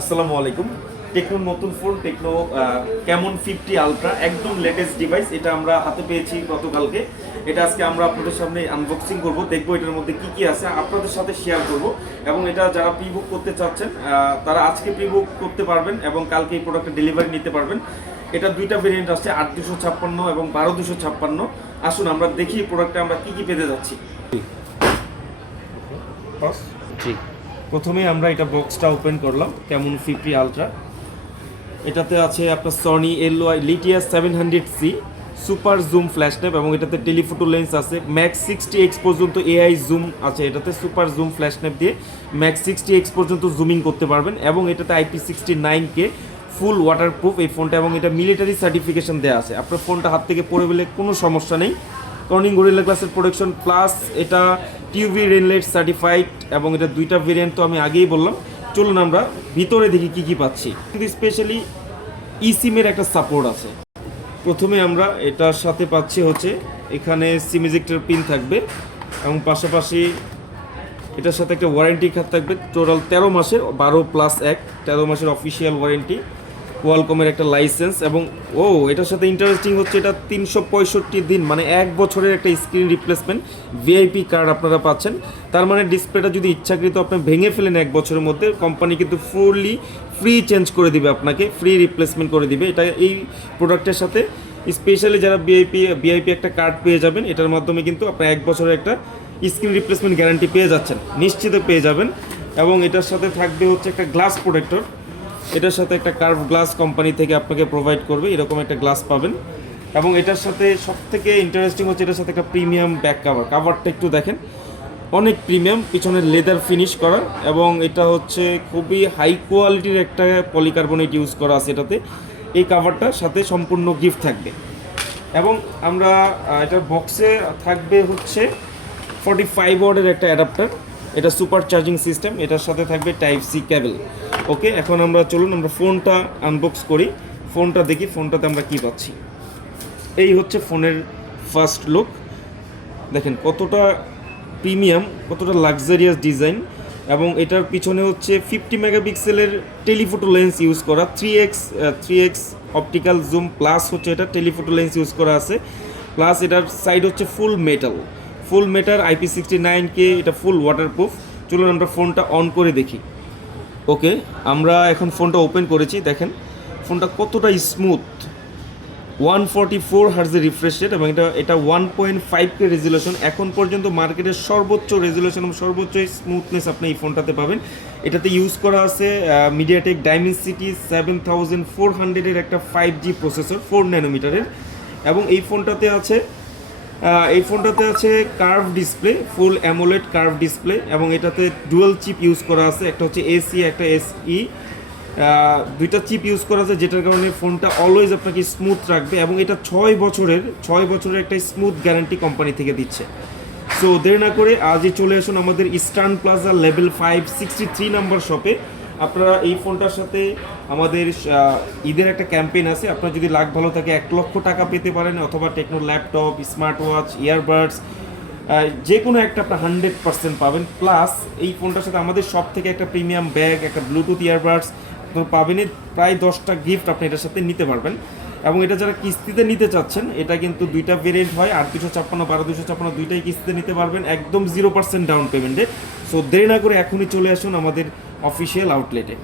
আসসালামু আলাইকুম। টেকনোর নতুন ফোন টেকনো ক্যামন 50 আলট্রা, একদম লেটেস্ট ডিভাইস। এটা আমরা হাতে পেয়েছি গতকালকে। এটা আজকে আমরা আপনাদের সামনে আনবক্সিং করব, দেখবো এটার মধ্যে কি কি আছে, আপনাদের সাথে শেয়ার করব। এবং এটা যারা প্রি বুক করতে চাচ্ছেন তারা আজকে প্রি বুক করতে পারবেন এবং কালকে এই প্রোডাক্টের ডেলিভারি নিতে পারবেন। এটা দুইটা ভেরিয়েন্ট আছে, 8256 এবং 12256। আসুন আমরা দেখি প্রোডাক্টে আমরা কি কি পেতে যাচ্ছি। জি। প্রথমে আমরা এটা বক্সটা ওপেন করলাম, কেমন 50 আলট্রা। এটাতে আছে আপনার সনি এলওয়াই লিটিয়াস 700C super zoom flash lamp এবং এটাতে টেলিফোটো লেন্স আছে। ম্যাক্স 60x পর্যন্ত এআই জুম আছে এটাতে। সুপার জুম ফ্ল্যাশ ল্যাম্প দিয়ে ম্যাক্স 60x পর্যন্ত জুমিং করতে পারবেন এবং এটাতে IP69K ফুল ওয়াটারপ্রুফ এই ফোনটা, এবং এটা মিলিটারি সার্টিফিকেশন দেওয়া আছে। আপনার ফোনটা হাত থেকে পড়ে গেলে কোনো সমস্যা নেই। কর্নিং গরিলা গ্লাসের প্রোটেকশন প্লাস এটা টিউবি রেনলাইট সার্টিফাইড এবং এটা দুইটা ভেরিয়েন্ট তো আমি আগেই বললাম। চলুন আমরা ভিতরে দেখি কি কি পাচ্ছি। কিন্তু স্পেশালি ইসিমের একটা সাপোর্ট আছে। প্রথমে আমরা এটার সাথে পাচ্ছি হচ্ছে এখানে সিম ইজেক্টর পিন থাকবে এবং পাশাপাশি এটার সাথে একটা ওয়ারেন্টি কার্ড থাকবে টোটাল 13 মাসের, 12+1 13 মাসের অফিসিয়াল ওয়ারেন্টি, কোয়ালকমের একটা লাইসেন্স। এবং এটার সাথে ইন্টারেস্টিং হচ্ছে এটা 365 দিন মানে 1 বছরের একটা স্ক্রিন রিপ্লেসমেন্ট ভিআইপি কার্ড আপনারা পাচ্ছেন। তার মানে ডিসপ্লেটা যদি ইচ্ছাকৃত আপনি ভেঙে ফেলেন 1 বছরের মধ্যে, কোম্পানি কিন্তু ফুললি ফ্রি চেঞ্জ করে দিবে, আপনাকে ফ্রি রিপ্লেসমেন্ট করে দিবে। এটা এই প্রোডাক্টের সাথে স্পেশালি যারা ভিআইপি একটা কার্ড পেয়ে যাবেন, এটার মাধ্যমে কিন্তু আপনার 1 বছরের একটা স্ক্রিন রিপ্লেসমেন্ট গ্যারান্টি পেয়ে যাচ্ছেন, নিশ্চিত পেয়ে যাবেন। এবং এটার সাথে থাকবে হচ্ছে একটা গ্লাস প্রোটেক্টর। এটার সাথে একটা কার্ভ গ্লাস কোম্পানি থেকে আপনাকে প্রোভাইড করবে, এরকম একটা গ্লাস পাবেন। এবং এটার সাথে সবথেকে ইন্টারেস্টিং হচ্ছে এটার সাথে একটা প্রিমিয়াম ব্যাক কাভারটা একটু দেখেন, অনেক প্রিমিয়াম, পিছনে লেদার ফিনিশ করা এবং এটা হচ্ছে খুবই হাই কোয়ালিটির একটা পলিকার্বনেট ইউজ করা আছে এটাতে। এই কাভারটার সাথে সম্পূর্ণ গিফট থাকবে। এবং আমরা এটার বক্সে থাকবে হচ্ছে 45 ওয়াটের একটা অ্যাডাপ্টার, এটা সুপার চার্জিং সিস্টেম, এটার সাথে থাকবে টাইপ সি কেবল। ওকে, এখন আমরা চলুন আমরা ফোনটা আনবক্স করি, ফোনটা দেখি ফোনটাতে আমরা কি পাচ্ছি। এই হচ্ছে ফোনের ফার্স্ট লুক। দেখেন কতটা প্রিমিয়াম, কতটা লাক্সারিয়াস ডিজাইন। এবং এটার পিছনে হচ্ছে 50 মেগাপিক্সেলের টেলিফোটো লেন্স ইউজ করা, 3x অপটিক্যাল জুম প্লাস হচ্ছে এটা টেলিফোটো লেন্স ইউজ করা আছে। প্লাস এটার সাইড হচ্ছে ফুল মেটাল IP69K, এটা ফুল ওয়াটারপ্রুফ। চলুন আমরা ফোনটা অন করে দেখি। ওকে, আমরা এখন ফোনটা ওপেন করেছি, দেখেন ফোনটা কতটা স্মুথ। 144 হার্জের রিফ্রেশ রেট এবং এটা 1.5K রেজুলেশন। এখন পর্যন্ত মার্কেটের সর্বোচ্চ রেজুলেশন এবং সর্বোচ্চ স্মুথনেস আপনি এই ফোনটাতে পাবেন। এটাতে ইউজ করা আছে মিডিয়াটেক ডাইমেনসিটি 7400-এর একটা 5G প্রসেসর, 4 ন্যানোমিটারের। এবং এই ফোনটাতে আছে কার্ভ ডিসপ্লে, ফুল অ্যামোলেড কার্ভ ডিসপ্লে। এবং এটাতে ডুয়াল চিপ ইউজ করা আছে, একটা হচ্ছে এসি একটা এসই, দুইটা চিপ ইউজ করা আছে, যেটার কারণে ফোনটা অলওয়েজ আপনাকে স্মুথ রাখবে। এবং এটা 6 বছরের একটা স্মুথ গ্যারান্টি কোম্পানি থেকে দিচ্ছে। সো দেরি না করে আজই চলে আসুন আমাদের ইস্টার্ন প্লাজা লেভেল 5 63 নাম্বার শপে। আপনারা এই ফোনটার সাথে আমাদের ঈদের একটা ক্যাম্পেইন আছে, আপনার যদি লাক ভালো থাকে 1 লক্ষ টাকা পেতে পারেন, অথবা Tecno laptop, smart watch, earbuds, যে কোনো একটা আপনার 100% পাবেন। প্লাস এই ফোনটার সাথে আমাদের সব থেকে একটা প্রিমিয়াম ব্যাগ, একটা ব্লুটুথ ইয়ারবাডস পাবেন, প্রায় 10টা গিফট আপনি এটার সাথে নিতে পারবেন। এবং এটা যারা কিস্তিতে নিতে চাচ্ছেন, এটা কিন্তু দুইটা ভেরিয়েন্ট হয়, 8256, 12256, দুইটাই কিস্তিতে নিতে পারবেন একদম 0% ডাউন পেমেন্টে। সো দেরি না করে এখনই চলে আসুন আমাদের অফিসিয়াল আউটলেটে।